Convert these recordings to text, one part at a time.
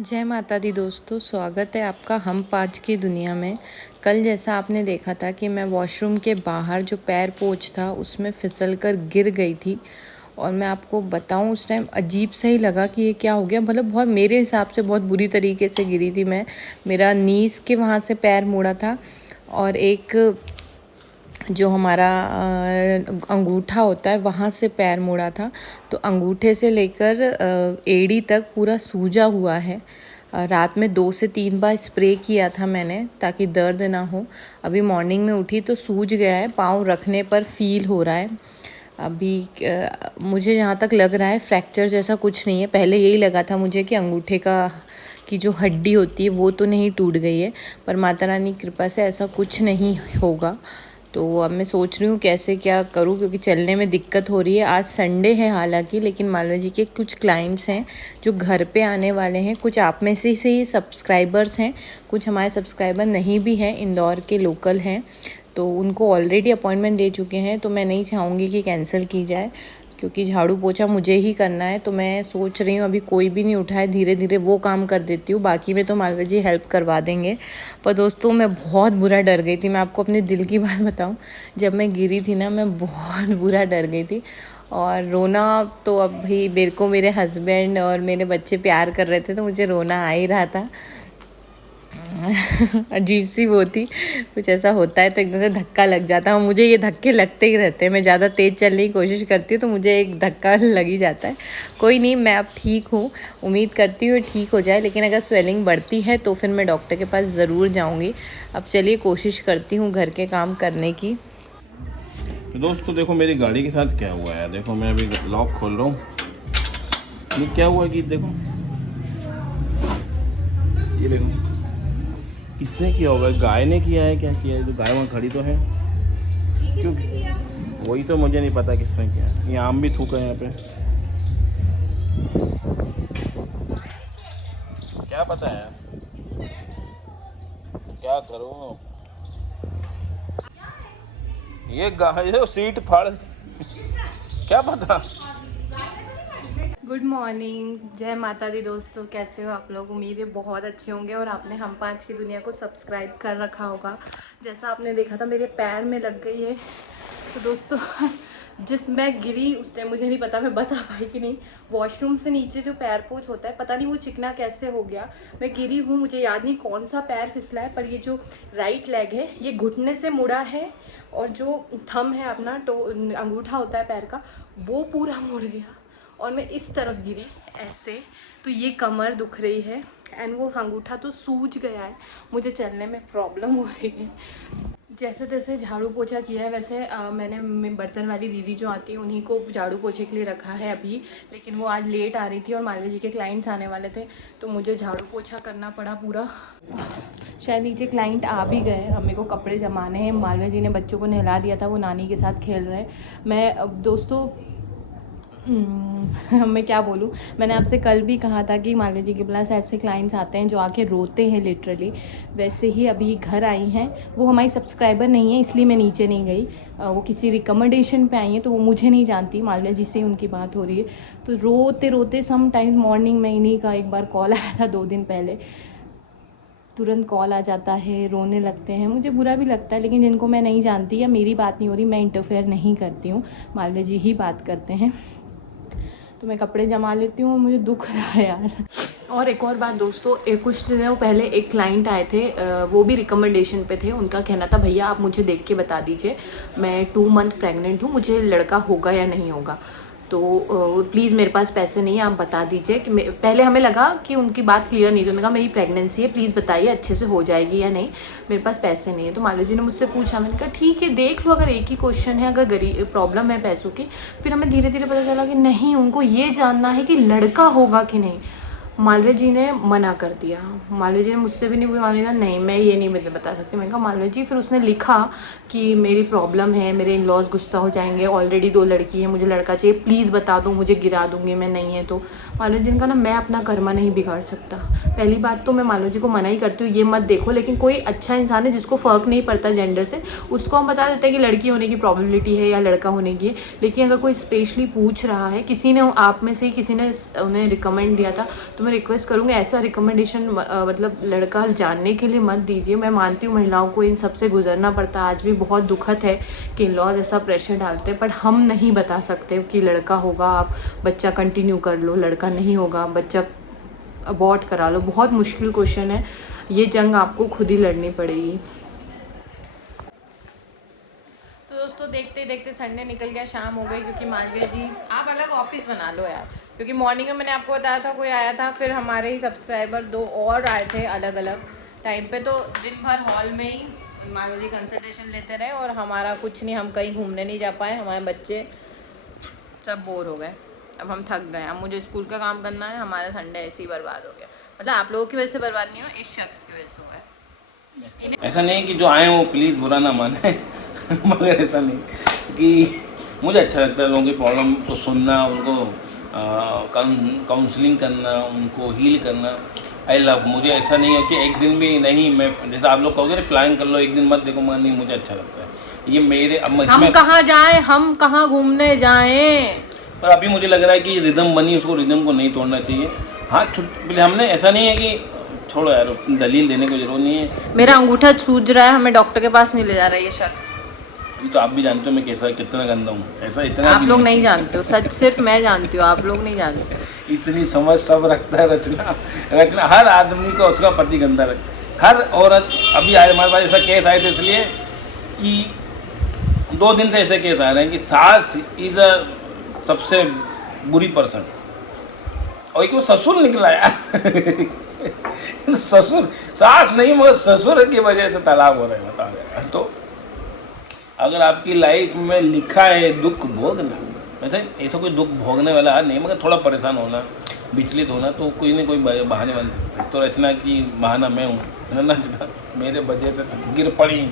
जय माता दी दोस्तों, स्वागत है आपका हम पाँच की दुनिया में। कल जैसा आपने देखा था कि मैं वॉशरूम के बाहर जो पैर पोंछ था उसमें फिसल कर गिर गई थी। और मैं आपको बताऊं, उस टाइम अजीब सा ही लगा कि ये क्या हो गया। मतलब बहुत, मेरे हिसाब से बहुत बुरी तरीके से गिरी थी मैं। मेरा नीज के वहाँ से पैर मुड़ा था और एक जो हमारा अंगूठा होता है वहाँ से पैर मुड़ा था। तो अंगूठे से लेकर एड़ी तक पूरा सूजा हुआ है। रात में 2 से 3 बार स्प्रे किया था मैंने ताकि दर्द ना हो। अभी मॉर्निंग में उठी तो सूज गया है, पाँव रखने पर फील हो रहा है। अभी मुझे जहाँ तक लग रहा है फ्रैक्चर जैसा कुछ नहीं है। पहले यही लगा था मुझे कि अंगूठे की जो हड्डी होती है वो तो नहीं टूट गई है, पर माता रानी की कृपा से ऐसा कुछ नहीं होगा। तो अब मैं सोच रही हूँ कैसे क्या करूँ, क्योंकि चलने में दिक्कत हो रही है। आज संडे है हालांकि, लेकिन मालवा जी के कुछ क्लाइंट्स हैं जो घर पे आने वाले हैं। कुछ आप में से ही सब्सक्राइबर्स हैं, कुछ हमारे सब्सक्राइबर नहीं भी हैं, इंदौर के लोकल हैं। तो उनको ऑलरेडी अपॉइंटमेंट दे चुके हैं, तो मैं नहीं चाहूँगी कि कैंसिल की जाए, क्योंकि झाड़ू पोछा मुझे ही करना है। तो मैं सोच रही हूँ अभी कोई भी नहीं उठाए, धीरे धीरे वो काम कर देती हूँ, बाकी में तो मालवा जी हेल्प करवा देंगे। पर दोस्तों मैं बहुत बुरा डर गई थी। मैं आपको अपने दिल की बात बताऊँ, जब मैं गिरी थी ना, मैं बहुत बुरा डर गई थी। और रोना तो अभी मेरे को मेरे हस्बैंड और मेरे बच्चे प्यार कर रहे थे, तो मुझे रोना आ ही रहा था। अजीब सी वो थी, कुछ ऐसा होता है तो एकदम से धक्का लग जाता है। मुझे ये धक्के लगते ही रहते हैं। मैं ज़्यादा तेज़ चलने की कोशिश करती हूँ तो मुझे एक धक्का लग ही जाता है। कोई नहीं, मैं अब ठीक हूँ, उम्मीद करती हूँ ठीक हो जाए। लेकिन अगर स्वेलिंग बढ़ती है तो फिर मैं डॉक्टर के पास ज़रूर जाऊँगी। अब चलिए कोशिश करती हूँ घर के काम करने की। तो दोस्तों देखो मेरी गाड़ी के साथ क्या हुआ है। देखो मैं अभी लॉक खोल रहा हूँ, ये क्या हुआ कि देखो, ये देखो किसने किया होगा। गाय ने किया है, क्या किया है? तो गाय वहाँ खड़ी तो है, क्यों? वही तो मुझे नहीं पता किसने किया है। ये आम भी थूका है यहाँ पे, क्या पता है, क्या करूँ। ये गाय सीट फाड़, क्या पता। गुड मॉर्निंग, जय माता दी दोस्तों, कैसे हो आप लोग? उम्मीद है बहुत अच्छे होंगे और आपने हम पाँच की दुनिया को सब्सक्राइब कर रखा होगा। जैसा आपने देखा था मेरे पैर में लग गई है। तो दोस्तों जिस मैं गिरी उस टाइम मुझे नहीं पता मैं बता पाई कि नहीं। वॉशरूम से नीचे जो पैर पोंछ होता है, पता नहीं वो चिकना कैसे हो गया। मैं गिरी हूँ, मुझे याद नहीं कौन सा पैर फिसला है, पर ये जो राइट लेग है ये घुटने से मुड़ा है और जो थंब है अपना अंगूठा होता है पैर का, वो पूरा मुड़ गया और मैं इस तरफ गिरी ऐसे। तो ये कमर दुख रही है एंड वो अंगूठा तो सूज गया है, मुझे चलने में प्रॉब्लम हो रही है। जैसे तैसे झाड़ू पोछा किया है। वैसे मैंने बर्तन वाली दीदी जो आती है उन्हीं को झाड़ू पोछे के लिए रखा है अभी, लेकिन वो आज लेट आ रही थी और मालवा जी के क्लाइंट्स आने वाले थे, तो मुझे झाड़ू पोछा करना पड़ा पूरा। शायद नीचे क्लाइंट आ भी गए। अब मेरे को कपड़े जमाने हैं। मालवा जी ने बच्चों को नहला दिया था, वो नानी के साथ खेल रहे हैं। मैं अब दोस्तों मैं क्या बोलूँ, मैंने आपसे कल भी कहा था कि मालवा जी के पास ऐसे क्लाइंट्स आते हैं जो आके रोते हैं लिटरली। वैसे ही अभी घर आई हैं, वो हमारी सब्सक्राइबर नहीं है इसलिए मैं नीचे नहीं गई। वो किसी रिकमेंडेशन पे आई हैं, तो वो मुझे नहीं जानती, मालवा जी से उनकी बात हो रही है। तो रोते रोते सम टाइम मॉर्निंग में इन्हीं का एक बार कॉल आया था 2 दिन पहले। तुरंत कॉल आ जाता है, रोने लगते हैं, मुझे बुरा भी लगता है। लेकिन जिनको मैं नहीं जानती या मेरी बात नहीं हो रही, मैं इंटरफेयर नहीं करती हूँ, मालवा जी ही बात करते हैं। तो मैं कपड़े जमा लेती हूँ, मुझे दुख रहा है यार। और एक और बात दोस्तों, कुछ दिनों पहले एक क्लाइंट आए थे, वो भी रिकमेंडेशन पे थे। उनका कहना था भैया आप मुझे देख के बता दीजिए, मैं 2 मंथ प्रेग्नेंट हूँ, मुझे लड़का होगा या नहीं होगा। तो प्लीज़ मेरे पास पैसे नहीं है, आप बता दीजिए। कि पहले हमें लगा कि उनकी बात क्लियर नहीं थी। उन्होंने कहा मेरी प्रेगनेंसी है, प्लीज़ बताइए अच्छे से हो जाएगी या नहीं, मेरे पास पैसे नहीं है। तो मालवा जी ने मुझसे पूछा, मैंने कहा ठीक है देख लो, अगर एक ही क्वेश्चन है, अगर गरीब प्रॉब्लम है पैसों की। फिर हमें धीरे धीरे पता चला कि नहीं, उनको ये जानना है कि लड़का होगा कि नहीं। मालवा जी ने मना कर दिया। मालवा जी ने मुझसे भी नहीं पूछा, मालवा जी ने नहीं मैं ये नहीं बता सकती। मैंने कहा मालवा जी, फिर उसने लिखा कि मेरी प्रॉब्लम है, मेरे इन लॉज गुस्सा हो जाएंगे, ऑलरेडी 2 लड़की है, मुझे लड़का चाहिए, प्लीज़ बता दो, मुझे गिरा दूंगी मैं, नहीं है तो। मालवा जी ने कहा ना, मैं अपना कर्मा नहीं बिगाड़ सकता। पहली बात तो मैं मालवा जी को मना ही करती हूँ, ये मत देखो। लेकिन कोई अच्छा इंसान है जिसको फ़र्क नहीं पड़ता जेंडर से, उसको हम बता देते हैं कि लड़की होने की प्रॉबिलिटी है या लड़का होने की है। लेकिन अगर कोई स्पेशली पूछ रहा है, किसी ने आप में से किसी ने उन्हें रिकमेंड दिया था, तो मैं मैं रिक्वेस्ट करूँगी ऐसा रिकमेंडेशन मतलब लड़का जानने के लिए मत दीजिए। मैं मानती हूँ महिलाओं को इन सब से गुजरना पड़ता है, आज भी बहुत दुखद है कि इन लॉज ऐसा प्रेशर डालते हैं, बट हम नहीं बता सकते कि लड़का होगा आप बच्चा कंटिन्यू कर लो, लड़का नहीं होगा बच्चा अबॉर्ट करा लो। बहुत मुश्किल क्वेश्चन है, ये जंग आपको खुद ही लड़नी पड़ेगी। तो दोस्तों देखते देखते संडे निकल गया, शाम हो गई, क्योंकि मालवीय जी आप अलग ऑफिस बना लो यार, क्योंकि मॉर्निंग में मैंने आपको बताया था कोई आया था, फिर हमारे ही सब्सक्राइबर 2 और आए थे अलग अलग टाइम पे, तो दिन भर हॉल में ही मालवीय जी कंसल्टेशन लेते रहे और हमारा कुछ नहीं, हम कहीं घूमने नहीं जा पाए, हमारे बच्चे सब बोर हो गए, अब हम थक गए, अब मुझे स्कूल का काम करना है, हमारा संडे ऐसे ही बर्बाद हो गया। मतलब आप लोगों की वजह से बर्बाद नहीं हो, इस शख्स की वजह से हुआ है। ऐसा नहीं है कि जो आए वो प्लीज़ बुरा ना माने मगर ऐसा नहीं कि मुझे अच्छा लगता है लोगों की प्रॉब्लम को सुनना, उनको काउंसलिंग करना, उनको हील करना। आई लव, मुझे ऐसा नहीं है कि एक दिन भी नहीं, मैं जैसे आप लोग कहोगे प्लान कर लो एक दिन मत देखो, मगर नहीं, मुझे अच्छा लगता है ये मेरे। अब हम कहाँ जाएं, हम कहाँ घूमने जाएं, पर अभी मुझे लग रहा है कि रिदम बनी, उसको रिदम को नहीं तोड़ना चाहिए। हाँ छुट्टी हमने, ऐसा नहीं है कि छोड़ो यार, दलील देने की जरूरत नहीं है। मेरा अंगूठा सूज रहा है, हमें डॉक्टर के पास नहीं ले जा रहा है ये शख्स। तो आप भी जानते हो मैं कैसा कितना गंदा हूँ, ऐसा इतना आप लोग नहीं जानते हो, सच सिर्फ मैं जानती हूँ, आप लोग नहीं जानते। इतनी समझ सब रखता है रचना, रचना हर आदमी को उसका पति गंदा रखता, हर औरत। अभी आए हमारे पास ऐसा केस आए थे, इसलिए कि 2 दिन से ऐसे केस आ रहे हैं कि सास इज अ सबसे बुरी पर्सन, और एक वो ससुर निकला यार ससुर, सास नहीं मगर ससुर की वजह से तलाक हो रहे हैं, बता रहे। तो अगर आपकी लाइफ में लिखा है दुख भोगना, वैसे ऐसा कोई दुख भोगने वाला है नहीं, मगर थोड़ा परेशान होना, विचलित होना, तो कोई ना कोई बहाने बन सकते हैं। तो रचना की बहाना मैं हूँ, रचना मेरे वजह से गिर पड़ी,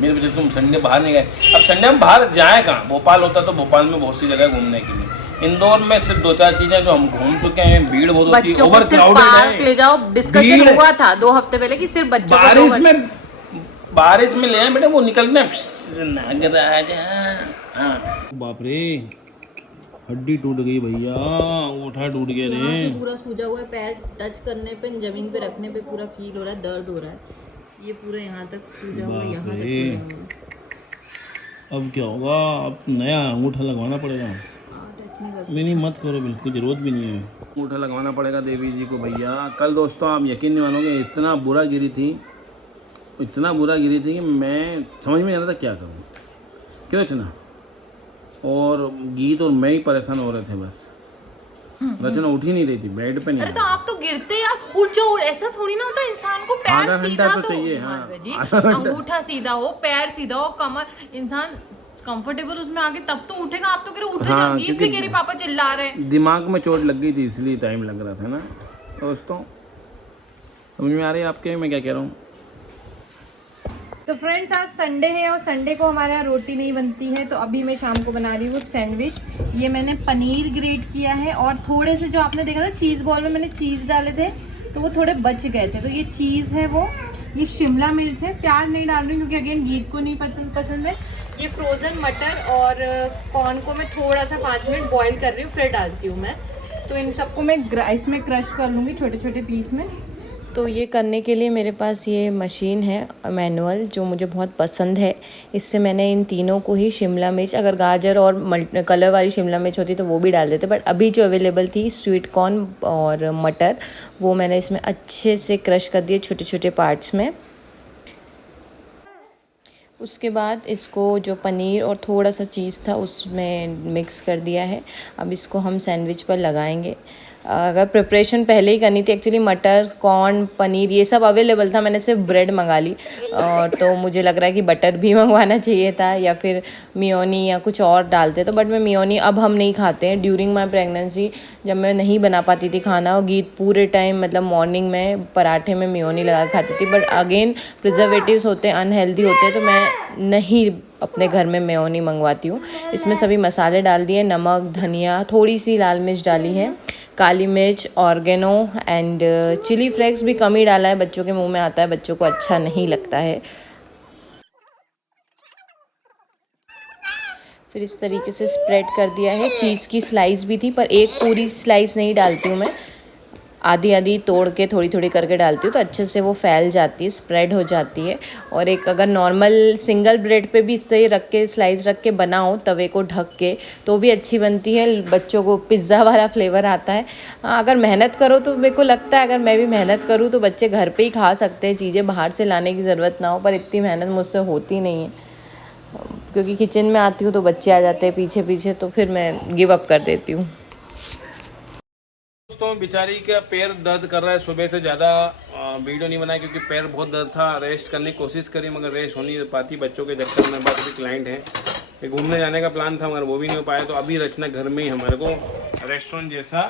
मेरे वजह से तुम संडे बाहर नहीं गए। अब संडे हम बाहर जाएँ कहाँ, भोपाल होता तो भोपाल में बहुत सी जगह घूमने के लिए, इंदौर में सिर्फ 2-4 चीजें जो हम घूम चुके हैं, भीड़ बहुत होती है, ओवर क्राउडेड है, ले जाओ, डिस्कशन हुआ था 2 हफ्ते पहले कि सिर्फ बच्चों को बारिश में ले आए बेटा, वो निकलते बाप रे, हड्डी टूट गई भैया, ओठा टूट गया रे, पूरा सूजा हुआ है, पैर टच करने पे, जमीन पे रखने पे पूरा फील हो रहा है, दर्द हो रहा है, ये पूरा यहाँ तक सूजा हुआ, यहाँ तक। अब क्या होगा, अब नया अंगूठा लगवाना पड़ेगा। नहीं मत करो, बिल्कुल जरूरत भी नहीं है, अंगूठा लगवाना पड़ेगा देवी जी को भैया। कल दोस्तों आप यकीन नहीं मानोगे, इतना बुरा गिरी थी कि मैं समझ में नहीं आ रहा था क्या करूँ, क्यों रचना और गीत और मैं ही परेशान हो रहे थे बस। रचना उठ ही नहीं रही थी, बेड पे नहीं। अरे तो आप तो गिरते आप उठ जाओ, ऐसा थोड़ी ना होता, इंसान को पैर सीधा तो चाहिए, हाँ अंगूठा सीधा हो, पैर सीधा हो, कमर, इंसान कंफर्टेबल उसमें आगे तब तो उठेगा, आप तो कह रहे उठे जाएंगे, इसलिए कह रहे पापा चिल्ला रहे हैं। दिमाग में चोट लग गई थी इसलिए टाइम लग रहा था ना दोस्तों, समझ में आ रही है आपके मैं क्या कह रहा हूँ। तो फ्रेंड्स आज संडे है और संडे को हमारे यहाँ रोटी नहीं बनती है, तो अभी मैं शाम को बना रही हूँ सैंडविच। ये मैंने पनीर ग्रेट किया है और थोड़े से जो आपने देखा था चीज़ बॉल में मैंने चीज़ डाले थे तो वो थोड़े बच गए थे, तो ये चीज़ है वो, ये शिमला मिर्च है, प्याज नहीं डाल रही हूँ क्योंकि अगेन गीत को नहीं पसंद है। ये फ्रोज़न मटर और कॉर्न को मैं थोड़ा सा 5 मिनट बॉईल कर रही हूँ, फिर डालती हूँ मैं। तो इन सबको मैं इसमें क्रश कर लूँगी छोटे छोटे पीस में। तो ये करने के लिए मेरे पास ये मशीन है मैनुअल जो मुझे बहुत पसंद है। इससे मैंने इन तीनों को ही शिमला मिर्च, अगर गाजर और कलर वाली शिमला मिर्च होती तो वो भी डाल देते, बट अभी जो अवेलेबल थी स्वीट कॉर्न और मटर, वो मैंने इसमें अच्छे से क्रश कर दिए छोटे छोटे पार्ट्स में। उसके बाद इसको जो पनीर और थोड़ा सा चीज़ था उसमें मिक्स कर दिया है। अब इसको हम सैंडविच पर लगाएंगे। अगर प्रिपरेशन पहले ही करनी थी, एक्चुअली मटर, कॉर्न, पनीर ये सब अवेलेबल था, मैंने सिर्फ ब्रेड मंगा ली, और तो मुझे लग रहा है कि बटर भी मंगवाना चाहिए था या फिर मियोनी या कुछ और डालते, तो बट मैं मियोनी अब हम नहीं खाते हैं। ड्यूरिंग माई प्रेगनेंसी जब मैं नहीं बना पाती थी खाना, और गीत पूरे टाइम मतलब मॉर्निंग में पराठे में मियोनी लगा खाती थी, बट अगेन प्रिजर्वेटिव्स होते हैं, अनहेल्दी होते हैं, तो मैं नहीं अपने घर में मेयोनी मंगवाती हूँ। इसमें सभी मसाले डाल दिए, नमक, धनिया, थोड़ी सी लाल मिर्च डाली है, काली मिर्च, ऑर्गेनो एंड चिली फ्लेक्स भी कम ही डाला है, बच्चों के मुंह में आता है, बच्चों को अच्छा नहीं लगता है। फिर इस तरीके से स्प्रेड कर दिया है। चीज़ की स्लाइस भी थी पर एक पूरी स्लाइस नहीं डालती हूँ मैं, आधी आधी तोड़ के थोड़ी थोड़ी करके डालती हूँ तो अच्छे से वो फैल जाती है, स्प्रेड हो जाती है। और एक अगर नॉर्मल सिंगल ब्रेड पे भी इस तरह रख के स्लाइस रख के बनाओ तवे को ढक के तो भी अच्छी बनती है। बच्चों को पिज़्ज़ा वाला फ्लेवर आता है। अगर मेहनत करो तो मेरे को लगता है अगर मैं भी मेहनत करूँ तो बच्चे घर पे ही खा सकते हैं, चीज़ें बाहर से लाने की ज़रूरत ना हो। पर इतनी मेहनत मुझसे होती नहीं है क्योंकि किचन में आती हूँ तो बच्चे आ जाते हैं पीछे पीछे, तो फिर मैं गिव अप कर देती हूँ। दोस्तों बेचारी का पैर दर्द कर रहा है, सुबह से ज़्यादा वीडियो नहीं बनाया क्योंकि पैर बहुत दर्द था। रेस्ट करने की कोशिश करी मगर रेस्ट हो नहीं पाती बच्चों के चक्कर में। बाकी क्लाइंट हैं, फिर घूमने जाने का प्लान था मगर वो भी नहीं हो पाया। तो अभी रचना घर में ही हमारे को रेस्टोरेंट जैसा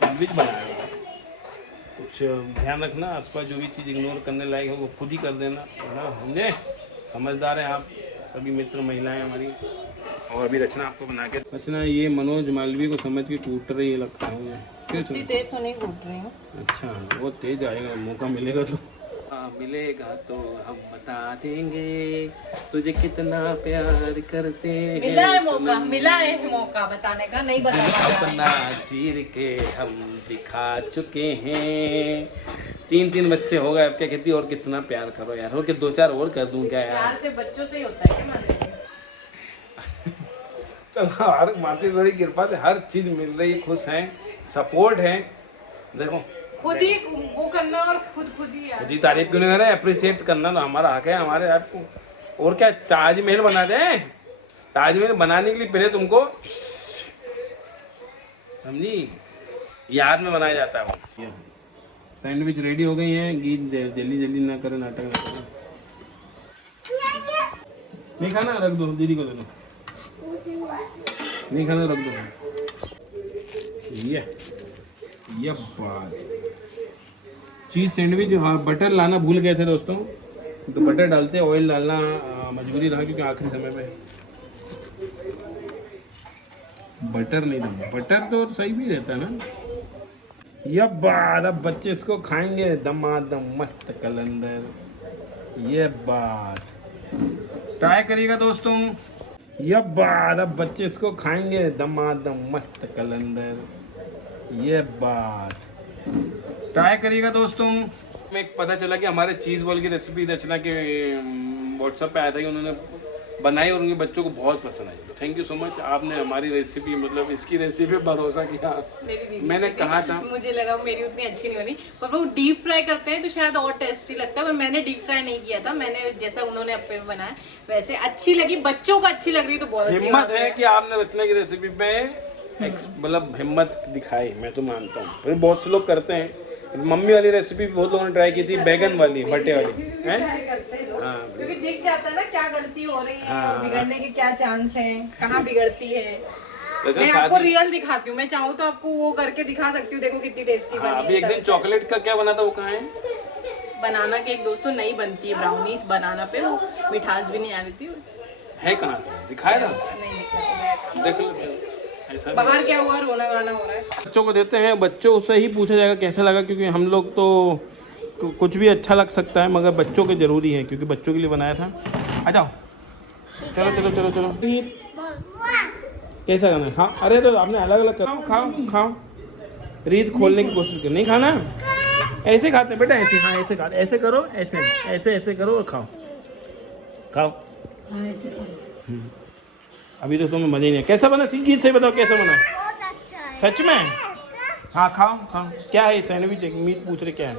सैंडविच बनाया। कुछ ध्यान रखना, आसपास जो भी चीज़ इग्नोर करने लायक है वो खुद ही कर देना, है ना, समझे? समझदार हैं आप सभी मित्र महिलाएं हमारी। और अभी रचना आपको बना के रचना ये मनोज मालवीय को समझ के कूट रही है लगता है। इतनी तेज तो नहीं कूट रही हूँ। अच्छा, वो तेज आएगा, मौका मिलेगा तो मिलेगा तो हम बता देंगे तुझे कितना प्यार करते हैं। मिला है मौका बताने का, नहीं बता अपना चीर के हम दिखा चुके हैं। 3 बच्चे हो गए, अब क्या कहती और कितना प्यार करो यार, हो के 2-4 और कर दूं क्या यार? प्यार से बच्चों से ही होता है क्या? चलो हर माता की कृपा से हर चीज मिल रही है, खुश हैं, सपोर्ट है। देखो खुद ही वो करना और खुद खुद ही तारीफ क्यों नहीं कर रहे, अप्रिशिएट करना तो हमारा हक है, हमारे आपको। और क्या ताजमहल बना दे? ताजमहल बनाने के लिए पहले तुमको समझी याद में बनाया जाता है वो। सैंडविच रेडी हो गई हैं, गीत जल्दी जल्दी ना करें, नाटक ना करें। नहीं खाना रख दो, दीदी को दे दो। नहीं खाना रख दो। ये बात चीज़ सैंडविच। हाँ, बटर लाना भूल गए थे दोस्तों, तो बटर डालते, ऑयल डालना मजबूरी रहा क्योंकि आखिरी समय पे बटर नहीं डाला। बटर तो सही भी रहता है ना। ये बात, अब बच्चे इसको खाएंगे दमादम मस्त कलंदर। ये बात ट्राई करिएगा दोस्तों। ये बात, अब बच्चे इसको खाएंगे दमादम मस्त कलंदर। ये बात ट्राई करिएगा दोस्तों। एक पता चला कि हमारे चीज़ बॉल की रेसिपी रचना के व्हाट्सएप पे आया था कि उन्होंने बनाई और उनके बच्चों को बहुत पसंद आई। तो थैंक यू सो मच, आपने हमारी रेसिपी मतलब इसकी रेसिपी पर भरोसा किया। मैंने कहा था, मुझे लगा मेरी उतनी अच्छी नहीं बनी, पर वो डीप फ्राई करते हैं तो शायद और टेस्टी लगता है, पर मैंने डीप फ्राई नहीं किया था। मैंने जैसा उन्होंने अपने में बनाया वैसे अच्छी लगी, बच्चों को अच्छी लग रही तो बहुत अच्छी हिम्मत है कि आपने रचना की रेसिपी पे मतलब हिम्मत दिखाई, मैं तो मानता हूँ। फिर बहुत से लोग करते हैं, मम्मी वाली रेसिपी बहुत लोगों ने ट्राई की थी, बैगन वाली, भट्टे वाली है। हाँ, क्योंकि दिख जाता है ना क्या गलती हो रही है, बिगड़ने के क्या चांस हैं, कहाँ बिगड़ती है। मैं आपको रियल दिखाती हूँ, मैं चाहूँ तो आपको वो करके दिखा सकती हूँ, देखो कितनी टेस्टी बनी है। अभी एक दिन चॉकलेट का क्या बना था, वो कहाँ है? बनाना केक दोस्तों नहीं बनती है, ब्राउनीज बनाना पे वो मिठास भी नहीं आ रही थी। है कहाँ था? दिखाया था? नहीं दिखाया, देख लो ऐसा। बाहर क्या हुआ, रोना गाना हो रहा है। बच्चों को देते हैं, बच्चों से ही पूछा जाएगा कैसा लगा, क्योंकि हम लोग तो कुछ भी अच्छा लग सकता है मगर बच्चों के जरूरी है, क्योंकि बच्चों के लिए बनाया था। आ जाओ, चलो चलो चलो चलो। कैसा खाना है? हाँ, अरे तो आपने अलग अलग खाओ खाओ खाओ। रीत खोलने की कोशिश कर, नहीं खाना ऐसे खाते बेटा, ऐसे। हाँ ऐसे खा, ऐसे करो, ऐसे ऐसे ऐसे करो और खाओ खाओ। अभी तो तुम्हें मजा ही नहीं। कैसा बना? गीत से बताओ कैसा बना? बहुत अच्छा है। सच में? हाँ खाओ खाओ। क्या है सैंडविच? मीट पूछ रहे क्या है?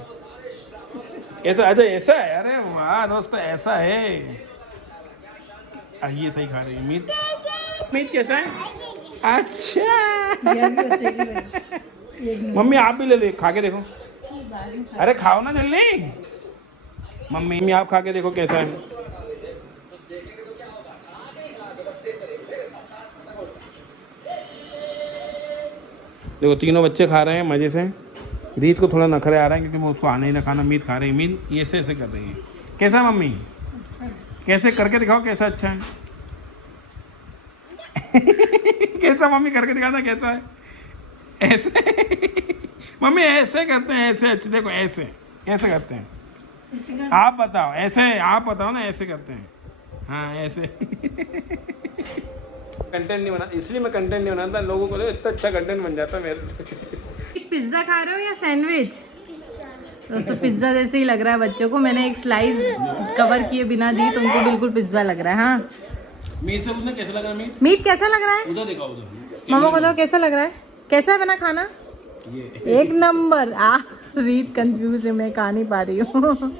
ऐसा? अच्छा ऐसा है, अरे वाह दोस्तों ऐसा है। ये सही खा रही है मीट। मीट कैसा है? अच्छा मम्मी आप भी ले लो, खा के देखो। अरे खाओ ना जल्दी। मम्मी आप खा के देखो कैसा है। देखो तीनों बच्चे खा रहे हैं मज़े से। रीत को थोड़ा नखरे आ रहा है क्योंकि वो उसको आने ही ना खाना। मीत खा रही है, मीत ये ऐसे कर रही है। कैसा है मम्मी? कैसे करके दिखाओ कैसा अच्छा है। कैसा मम्मी करके दिखाना कैसा है? ऐसे मम्मी ऐसे करते हैं, ऐसे अच्छे। देखो ऐसे ऐसे करते हैं। आप बताओ ऐसे, आप बताओ ना ऐसे करते हैं। हाँ ऐसे। कंटेंट नहीं बना, इसलिए मैं कंटेंट नहीं बनाता। लोगों को इतना अच्छा कंटेंट बन जाता मेरे से। पिज्जा खा रहे हो या सैंडविच? दोस्तों पिज्जा जैसे ही लग रहा है बच्चों को। मैंने एक स्लाइस कवर किए बिना दी तो उनको बिल्कुल पिज्जा लग रहा है। हाँ मीट से पूछना कैसा लग रहा है मीट? मीट कैसा लग रहा है? उधर देखा उधर। मामा को दो कैसा लग रहा है? कैसा है बना खाना? ये एक नंबर। रीत कंफ्यूज है, मैं खा नहीं पा रही हूँ।